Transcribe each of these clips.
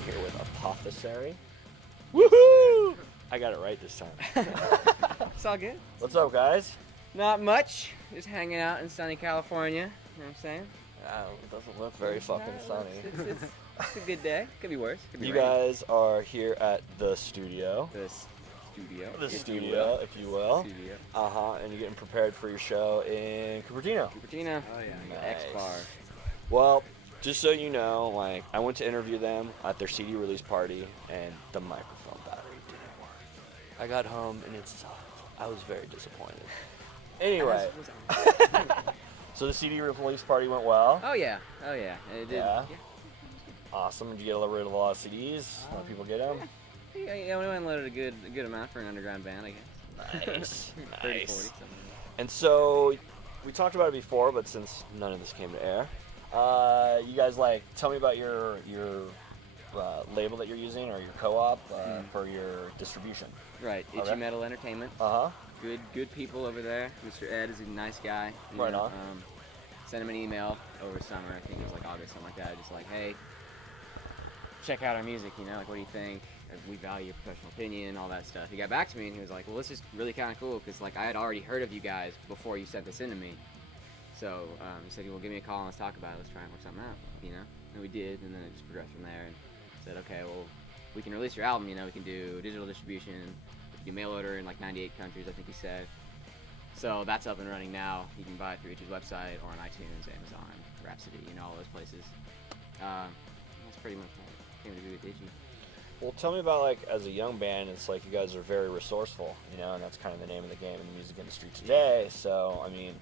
I'm here with Apothesary. Woohoo! I got it right this time. It's all good. What's up, guys? Not much. Just hanging out in sunny California. You know what I'm saying? It doesn't look very fucking sunny. It's a good day. Could be worse. Could be You rainy. guys are here at the studio. The studio. The if studio, you will. if you will. Studio. And you're getting prepared for your show in Cupertino. Cupertino. Oh yeah. Nice. X Bar. Well, just so you know, like, I went to interview them at their CD release party, and the microphone battery didn't work. I got home, and it sucked. I was very disappointed. Anyway, so the CD release party went well. Oh yeah. It did. Yeah. Awesome. Did you get a lot of CDs? A lot of people get them? Yeah, we unloaded a good amount for an underground band, I guess. Nice. 30, Nice. 40, something like that. And so, we talked about it before, but since none of this came to air, you guys, like, tell me about your label that you're using, or your co-op for your distribution. Right. Itchy Okay. Metal Entertainment. Uh-huh. Good people over there. Mr. Ed is a nice guy. you Right know. on. Sent him an email over summer. I think it was like August, something like that. Just like, hey, check out our music. Like, what do you think? We value your professional opinion, all that stuff. He got back to me and he was like, well, this is really kind of cool because like I had already heard of you guys before you sent this in to me. So he said, well, give me a call and let's talk about it. Let's try and work something out. And we did, and then it just progressed from there. And said, okay, well, we can release your album. We can do digital distribution. We can do mail order in like 98 countries, I think he said. So that's up and running now. You can buy it through Itchy's website or on iTunes, Amazon, Rhapsody, all those places. That's pretty much what came to be with Itchy. Well, tell me about, like, as a young band, it's like you guys are very resourceful, and that's kind of the name of the game in the music industry today. So, I mean,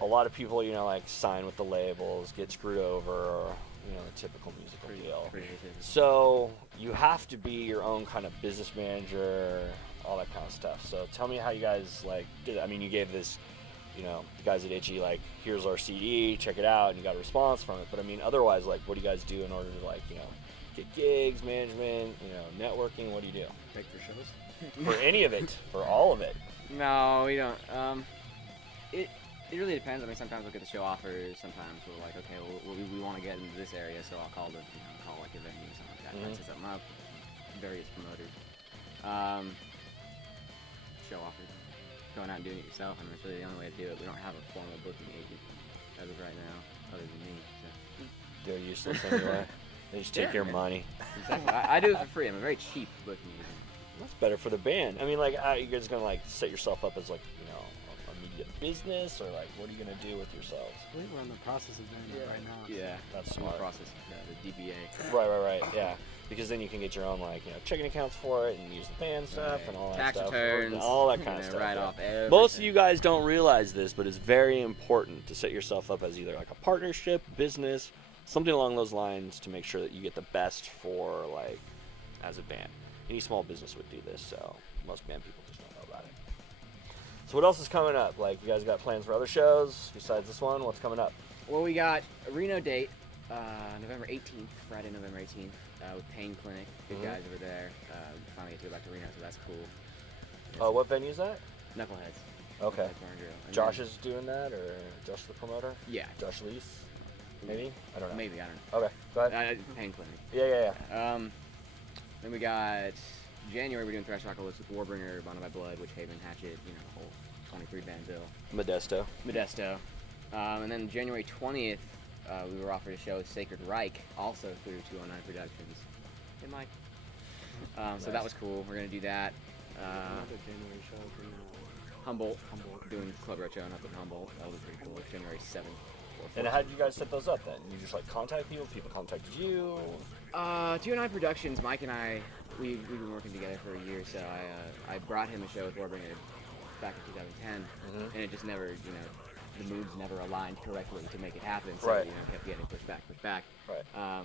a lot of people, like, sign with the labels, get screwed over, or, the typical musical deal. Pretty So, you have to be your own kind of business manager, all that kind of stuff. So, tell me how you guys, like, did it. I mean, you gave this, the guys at Itchy, like, here's our CD, check it out, and you got a response from it. But, I mean, otherwise, like, what do you guys do in order to, like, get gigs, management, networking? What do you do? Beg for shows. For any of it, for all of it. No, we don't. It really depends. I mean, sometimes we'll get the show offers. Sometimes we're like, okay, well, we want to get into this area, so I'll call call like a venue or something like that. Mhm. Set something up. Various promoters. Show offers. Going out and doing it yourself. I mean, it's really the only way to do it. We don't have a formal booking agent as of right now, other than me. So. They're useless anyway. They just take your money. Exactly. I do it for free. I'm a very cheap booking agent. That's better for the band. I mean, like, are you guys gonna, like, set yourself up as, like, a media business, or, like, what are you gonna do with yourselves? I believe we're in the process of doing that right now. Yeah, That's in the smart. process. The DBA. Right, yeah. Because then you can get your own, like, checking accounts for it, and use the band stuff, and all that Tax stuff. returns, all that kind of stuff. write yeah. off everything. Most of you guys don't realize this, but it's very important to set yourself up as either, like, a partnership, business, something along those lines, to make sure that you get the best for, like, as a band. Any small business would do this, so most band people just don't know about it. So what else is coming up? Like, you guys got plans for other shows besides this one? What's coming up? Well, we got a Reno date, November 18th, Friday, November 18th, with Pain Clinic. Good guys over there. Finally get to go back to Reno, so that's cool. What venue is that? Knuckleheads. Okay. Knuckleheads Bar and Grill. And Josh then- is doing that, or Josh the promoter? Yeah. Josh Leaf? Maybe? I don't know. Maybe, I don't know. Okay, go ahead. Pain Clinic. Yeah. Then we got January, we're doing Thrash Apocalypse with Warbringer, Bonded by Blood, Witch Haven, Hatchet, the whole 23-band bill. Modesto. And then January 20th, we were offered a show with Sacred Reich, also through 209 Productions. Hey, Mike. So that was cool. We're going to do that. Another January show for Humboldt. Doing Club Roadshow up in Humboldt. That was pretty cool. January 7th. And how did you guys set those up then? You just, like, contact people? People contacted you? 209 Productions, Mike and I, we've been working together for a year, so I brought him a show with Warbringer back in 2010, and it just never, the moves never aligned correctly to make it happen, so, Right. it kept getting pushed back. Right.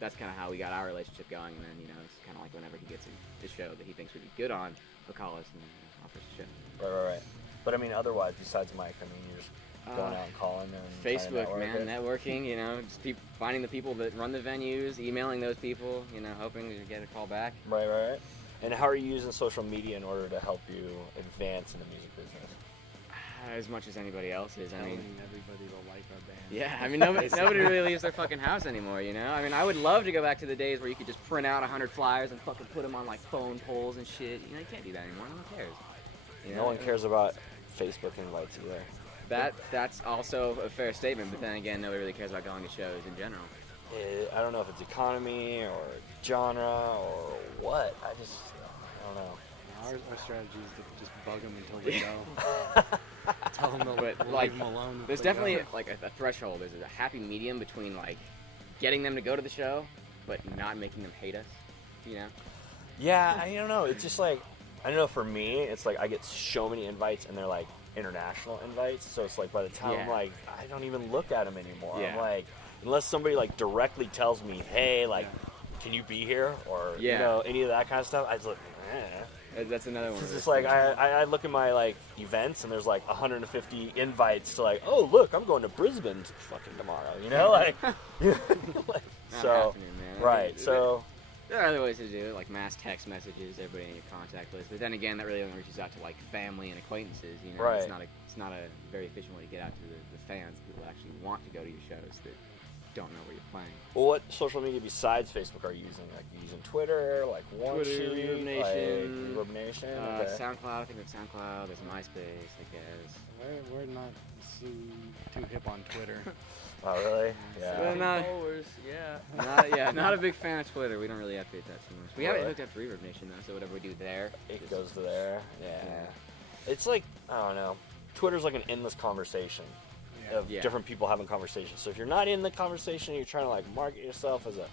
That's kind of how we got our relationship going, and then, it's kind of like whenever he gets a show that he thinks would be good on, he'll call us and offer us a show. Right. But, I mean, otherwise, besides Mike, I mean, you're just going out and calling them. Facebook, man, networking, just finding the people that run the venues, emailing those people, hoping to get a call back. Right. And how are you using social media in order to help you advance in the music business? As much as anybody else is. I mean, Telling everybody to like our band. yeah, I mean, nobody really leaves their fucking house anymore, you know? I mean, I would love to go back to the days where you could just print out 100 flyers and fucking put them on, like, phone poles and shit. You know, you can't do that anymore. No one cares. You No know? one cares about Facebook invites either. That's also a fair statement, but then again, nobody really cares about going to shows in general. I don't know if it's economy or genre or what. I don't know. Our strategy is to just bug them until they go. Tell them to But, we'll like, leave them alone. There's until they definitely, like, a threshold. There's a happy medium between, like, getting them to go to the show, but not making them hate us, you know? Yeah, I don't know. It's just like, I don't know, for me, it's like I get so many invites and they're like international invites. So it's like by the time I'm Yeah. like, I don't even look at them anymore. Yeah. I'm like, unless somebody like directly tells me, hey, like, can you be here? Or, you Yeah. know, any of that kind of stuff. I just look, That's another one. It's of just those like, things. I look at my like events and there's like 150 invites to like, oh, look, I'm going to Brisbane fucking tomorrow. You know, like, like Not so, happening, man. I right. mean, So, there are other ways to do it, like mass text messages, everybody in your contact list. But then again, that really only reaches out to like family and acquaintances. You know, Right. It's not a very efficient way to get out to the fans, people that actually want to go to your shows that don't know where you're playing. well, what social media besides Facebook are you using? Like, you using Twitter, like Twitter, OneSheet, Reverb Nation, like Reverb Nation? Okay. SoundCloud, I think of SoundCloud. There's MySpace, I guess. We're not too hip on Twitter. Oh, really? Yeah. Well, not- Followers, yeah. Not a big fan of Twitter. We don't really update that too much. We haven't Really? hooked up to Reverb Nation though, so whatever we do there, It just- goes to there. Yeah. Yeah. It's like, I don't know. Twitter's like an endless conversation of Yeah. different people having conversations. So if you're not in the conversation, you're trying to like market yourself as a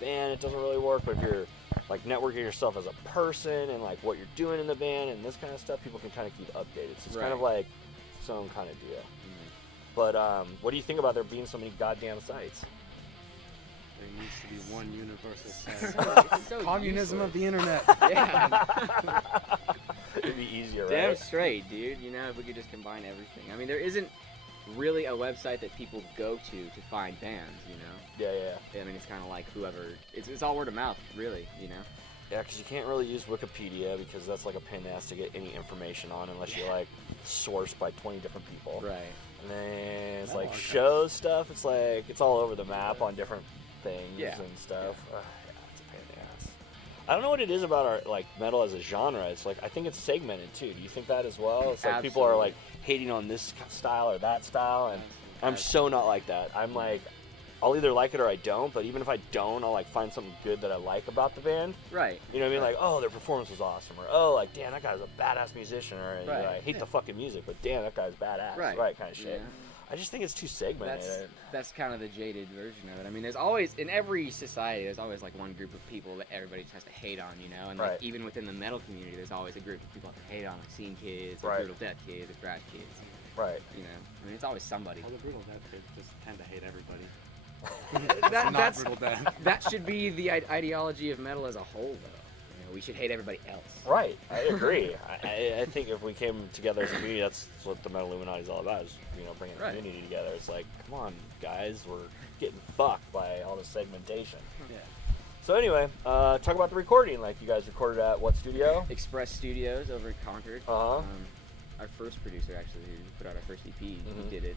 band, it doesn't really work. But if you're like networking yourself as a person and like what you're doing in the band and this kind of stuff, people can kind of keep updated. So it's kind of Right. like its own kind of deal. Mhm. But what do you think about there being so many goddamn sites? There needs to be one universal It's so communism of useless. the internet. Yeah. It'd be easier, Damn right? straight, dude. You know, if we could just combine everything. I mean, there isn't really a website that people go to find bands, you know? Yeah. I mean, it's kind of like whoever... It's all word of mouth, really, you know? Yeah, because you can't really use Wikipedia because that's like a pain in the ass to get any information on unless you're like sourced by 20 different people. Right. And then it's Metal like archives. shows stuff. It's like it's all over the map on different things Yeah. and stuff. Yeah, it's a pain in the ass. I don't know what it is about our like metal as a genre. It's like I think it's segmented too. Do you think that as well? It's like people are Absolutely. like hating on this style or that style, and I'm so not like that. I'm like, I'll either like it or I don't. But even if I don't, I'll like find something good that I like about the band. Right. You know what I mean? Like, oh, their performance was awesome, or oh, like, damn, that guy's a badass musician, or you know, Right. I hate the fucking music, but damn, that guy's badass, Right. kind of shit. Yeah. I just think it's too segmented. That's kind of the jaded version of it. I mean, there's always in every society, there's always like one group of people that everybody just has to hate on, you know. And like Right. even within the metal community, there's always a group of people that hate on, like Scene Kids, or Right. Brutal Death Kids, or Thrash Kids. Right. You know, I mean, it's always somebody. Well, the brutal death kids just tend to hate everybody. That- Not that's brutal death. that should be the ideology of metal as a whole, though. You know, we should hate everybody else. Right. I agree. I think if we came together as a community, that's what the Metalluminati is all about, is, you know, bringing the Right. community together. It's like, come on, guys, we're getting fucked by all this segmentation. Yeah. So anyway, talk about the recording. Like, you guys recorded at what studio? Express Studios over at Concord. Uh-huh. Our first producer, actually, who put out our first EP, Mhm. he did it.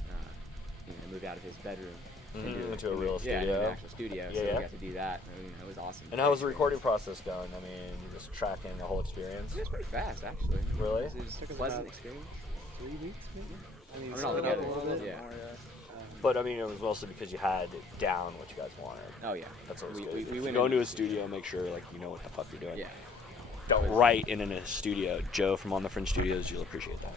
You know, moved out of his bedroom Into a real Yeah, into studio. an actual studio. Yeah, so yeah. we got to do that. And, you know, it was awesome. And how was the recording process going? I mean, just tracking the whole experience. It was pretty fast, actually. Really? It was Took a us pleasant about experience. 3 weeks, maybe? I mean, I mean, split all it up together, a little bit. yeah. But I mean, it was mostly because you had down what you guys wanted. Oh yeah. That's always we, good. we, If we you went go into into a studio, make sure like you know what the fuck you're doing. Yeah. Don't write in a studio. Joe from On the Fringe Studios, you'll appreciate that.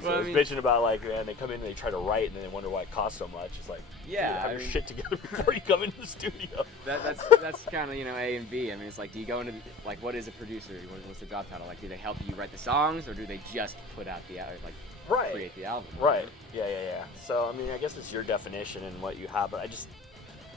So Well, I I was mean- bitching about like, man, they come in and they try to write and then they wonder why it costs so much. It's like, Yeah, dude, have I your mean- shit together before you come into the studio. That's kind of, you know, A and B. I mean, it's like, do you go into like, what is a producer? What's the job title? Like, do they help you write the songs, or do they just put out the like Right. create the album? Right. Yeah. So I mean, I guess it's your definition and what you have, but I just,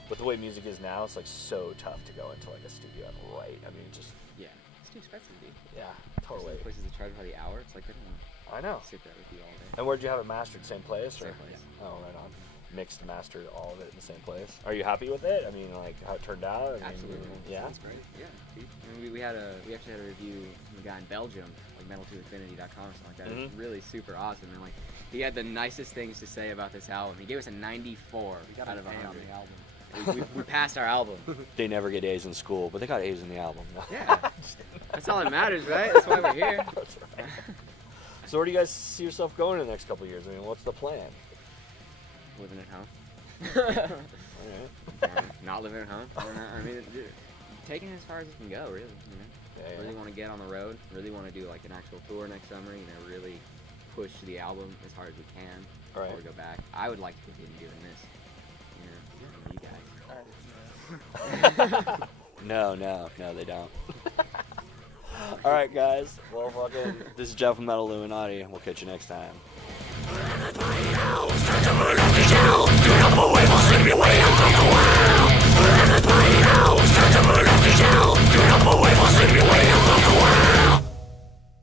with the way music is now, it's like so tough to go into like a studio and write. I mean, just Yeah. It's too expensive, dude. yeah, There's totally. places that charge by the hour. It's like they don't want I know. to sit there with you all day. And where'd you have it mastered? Same place? Or? Same place. Oh, right on. mixed, mastered all of it in the same place. Are you happy with it? I mean, like how it turned out? I mean, Absolutely. yeah. That's great. Yeah. I mean, we actually had a review from a guy in Belgium, like metal2infinity.com or something like that. It was really super awesome, and like he had the nicest things to say about this album. He gave us a 94 We got out an of A 100. on the album. We passed our album. They never get A's in school, but they got A's in the album. Yeah. That's all that matters, right? That's why we're here. That's right. So where do you guys see yourself going in the next couple of years? I mean, what's the plan? Living at home. All right. Not living at home. I mean, taking it as far as it can go, really. You know? Yeah, Really want to get on the road. Really want to do like an actual tour next summer. You know, really push the album as hard as we can Right. before we go back. I would like to continue doing this. You guys. No, they don't. All right, guys. Well, fucking, this is Jeff from Metalluminati, and we'll catch you next time.